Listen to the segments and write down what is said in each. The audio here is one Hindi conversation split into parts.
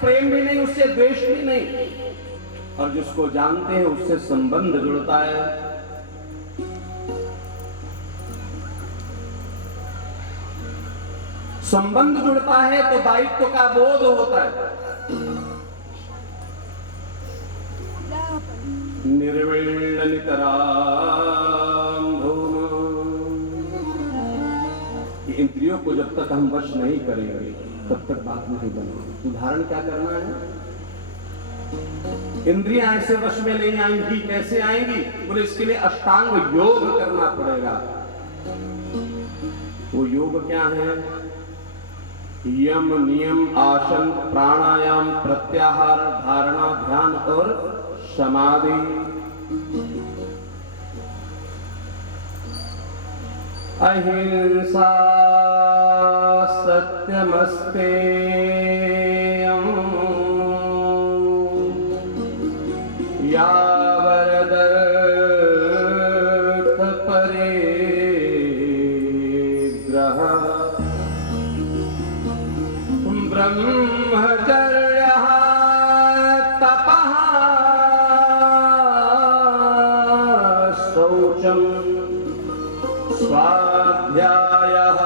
प्रेम भी नहीं, उससे द्वेष भी नहीं, और जिसको जानते हैं उससे संबंध जुड़ता है। संबंध जुड़ता है तो दायित्व का बोध होता है। निर्विण्ण नितराम ये इंद्रियों को जब तक हम वश नहीं करेंगे तब तक बात नहीं बनेगी। उदाहरण क्या करना है? इंद्रियां ऐसे वश में नहीं आएंगी, कैसे आएंगी? बोले इसके लिए अष्टांग योग करना पड़ेगा। वो योग क्या है? यम, नियम, आसन, प्राणायाम, प्रत्याहार, धारणा, ध्यान और समाधि। अहिंसा सत्यमस्तेयम् यावदर्थ परिग्रह ब्रह्मचर्यः तपः शौचम् स्वाध्यायः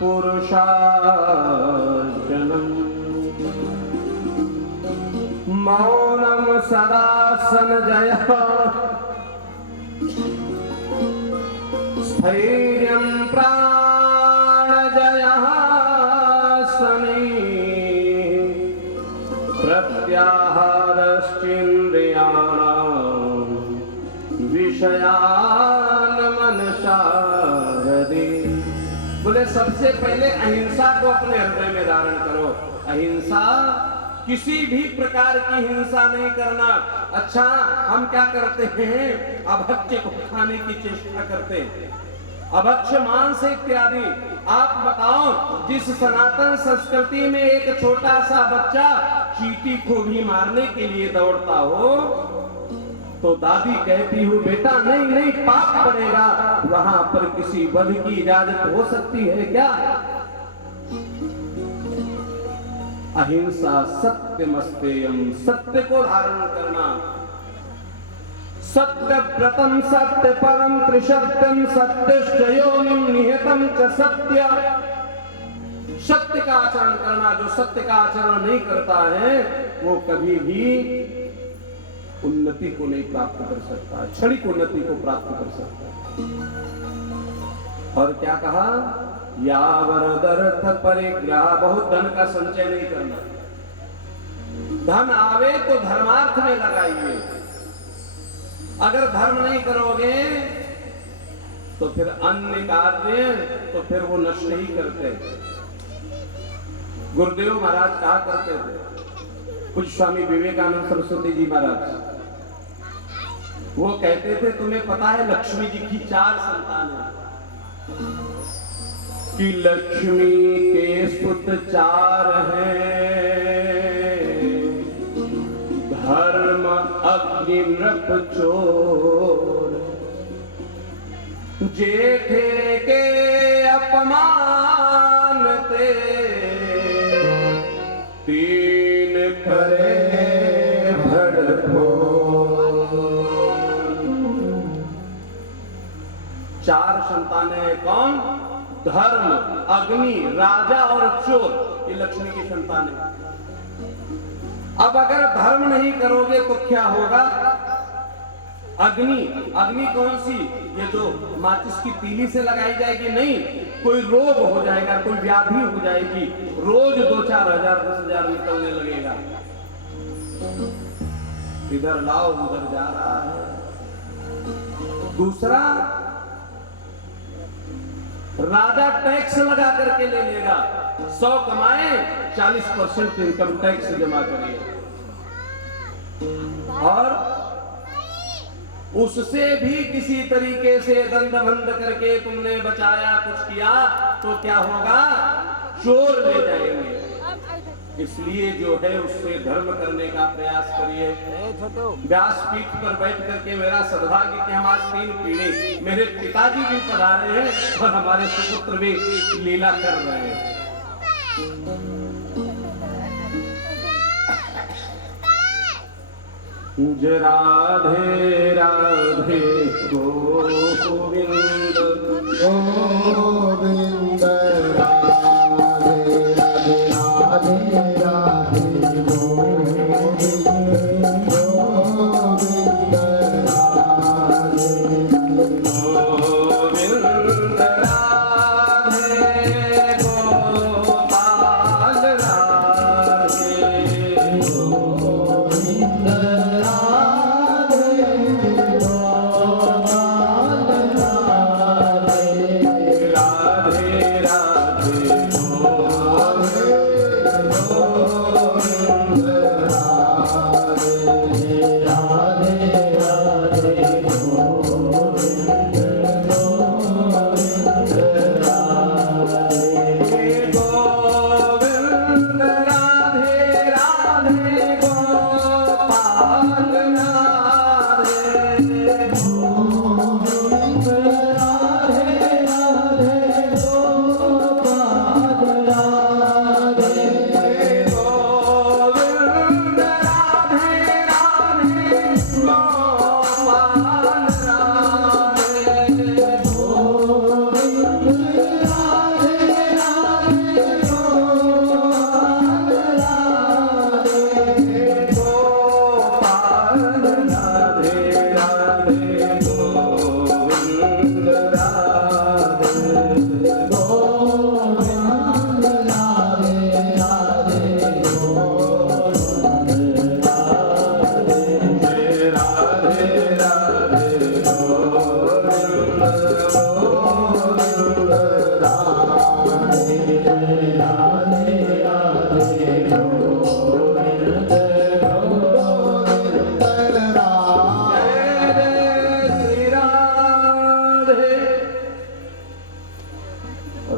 पुरुषार्जनम् मौनं सदासनजयः स्थैर्यं प्राणजयः शनैः प्रत्याहारश्चेन्द्रियाणां विषयान् मनसारदे। बोले सबसे पहले अहिंसा को अपने हृदय में धारण करो। अहिंसा, किसी भी प्रकार की हिंसा नहीं करना। अच्छा, हम क्या करते हैं? अभक्ष्य को खाने की चेष्टा करते हैं, अभक्ष्य मांस इत्यादि। आप बताओ, जिस सनातन संस्कृति में एक छोटा सा बच्चा चींटी को भी मारने के लिए दौड़ता हो तो दादी कहती हूँ बेटा नहीं नहीं पाप पड़ेगा। वहां पर किसी वध की इजाजत हो सकती है क्या? अहिंसा सत्यमस्तेयम्, सत्य को धारण करना। सत्य व्रतम सत्य परम त्रिसत्यम सत्यश्च योनिम निहितम च सत्य। सत्य का आचरण करना। जो सत्य का आचरण नहीं करता है वो कभी भी उन्नति को नहीं प्राप्त कर सकता, क्षणिक उन्नति को प्राप्त कर सकता है। और क्या कहा? यावदर्थ परिग्रह, बहुत धन का संचय नहीं करना। धन आवे तो धर्मार्थ में लगाइए। अगर धर्म नहीं करोगे तो फिर अन्य कार्य तो फिर वो नष्ट ही करते। गुरुदेव महाराज कहा करते थे, कुछ स्वामी विवेकानंद सरस्वती जी महाराज, वो कहते थे तुम्हें पता है लक्ष्मी जी की 4 संतान है कि लक्ष्मी के पुत्र 4 हैं, धर्म अग्नि नृप चोर, जेठे के अपमान ते 3 करे भड़पोर। 4 संतानें कौन? धर्म, अग्नि, राजा और चोर, ये लक्ष्मी की संतानें। अब अगर धर्म नहीं करोगे तो क्या होगा? अग्नि, अग्नि कौन सी? ये जो माचिस की तीली से लगाई जाएगी नहीं, कोई रोग हो जाएगा, कोई व्याधि हो जाएगी, रोज 2-4 हजार 10 हजार निकलने लगेगा। इधर लाओ उधर जा रहा है। दूसरा, राजा टैक्स लगा करके ले लेगा, 100 कमाए 40% इनकम टैक्स जमा करिए, और उससे भी किसी तरीके से दंड-बंद करके तुमने बचाया, कुछ किया तो क्या होगा, चोर ले जाएंगे। इसलिए जो है उससे धर्म करने का प्रयास करिए। व्यासपीठ पर बैठ करके मेरा सौभाग्य कि हम आज 3 पीढ़ी, मेरे पिताजी भी पधारे हैं और हमारे सुपुत्र भी लीला कर रहे हैं। जय राधे राधे गोविंद गोविंद राधे राधे राधे राधे गोविंद गोविंद राधे गोविंद राधे गोपाल राधे गोविंद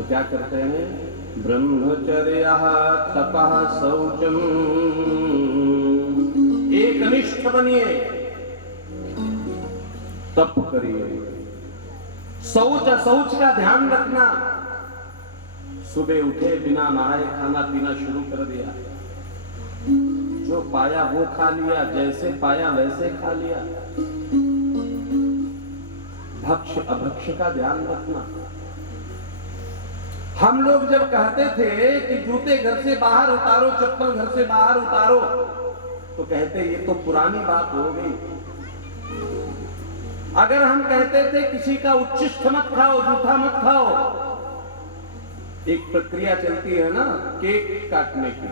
क्या करते हैं, ब्रह्मचर्य तपः शौचम, एक निष्ठ बनिए, तप करिए, शौच का ध्यान रखना। सुबह उठे बिना नहाए खाना पीना शुरू कर दिया, जो पाया वो खा लिया, जैसे पाया वैसे खा लिया। भक्ष अभक्ष का ध्यान रखना। हम लोग जब कहते थे कि जूते घर से बाहर उतारो, चप्पल घर से बाहर उतारो, तो कहते ये तो पुरानी बात हो गई। अगर हम कहते थे किसी का उच्छिष्ट मत खाओ, जूठा मत खाओ, एक प्रक्रिया चलती है ना केक काटने की।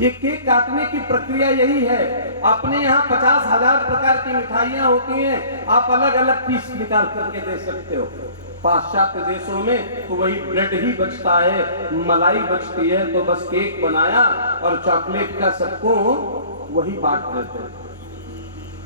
ये केक काटने की प्रक्रिया यही है। अपने यहाँ 50,000 प्रकार की मिठाइयां होती हैं, आप अलग अलग पीस निकाल करके दे सकते हो। पाश्चात्य देशों में तो वही ब्रेड ही बचता है, मलाई बचती है, तो बस केक बनाया और चॉकलेट का सबको वही बांट देते हैं।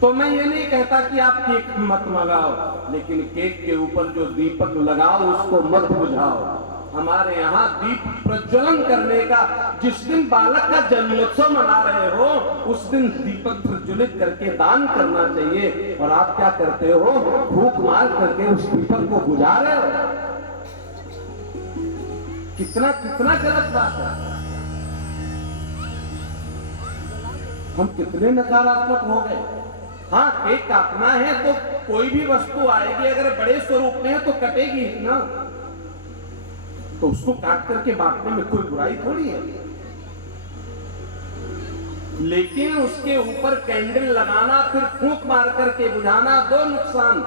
तो मैं ये नहीं कहता कि आप केक मत मंगाओ, लेकिन केक के ऊपर जो दीपक लगाओ उसको मत बुझाओ। हमारे यहाँ दीप प्रज्वलन करने का, जिस दिन बालक का जन्मोत्सव मना रहे हो उस दिन दीपक प्रज्वलित करके दान करना चाहिए। और आप क्या करते हो, फूंक मार करके उस दीपक को बुझा रहे हो। कितना कितना गलत बात है। हम कितने नकारात्मक हो गए। हाँ, केक काटना है तो कोई भी वस्तु आएगी, अगर बड़े स्वरूप में है तो कटेगी ना, तो उसको काट करके बांटने में कोई बुराई थोड़ी है। लेकिन उसके ऊपर कैंडल लगाना फिर फूंक मार करके बुझाना, दो नुकसान।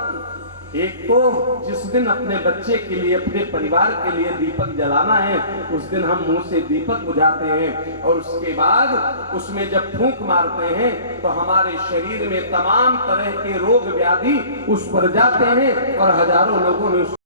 एक तो जिस दिन अपने बच्चे के लिए, अपने परिवार के लिए दीपक जलाना है, उस दिन हम मुंह से दीपक बुझाते हैं और उसके बाद उसमें जब फूंक मारते हैं तो हमारे शरीर में तमाम तरह के रोग व्याधि उस पर जाते हैं और हजारों लोगों ने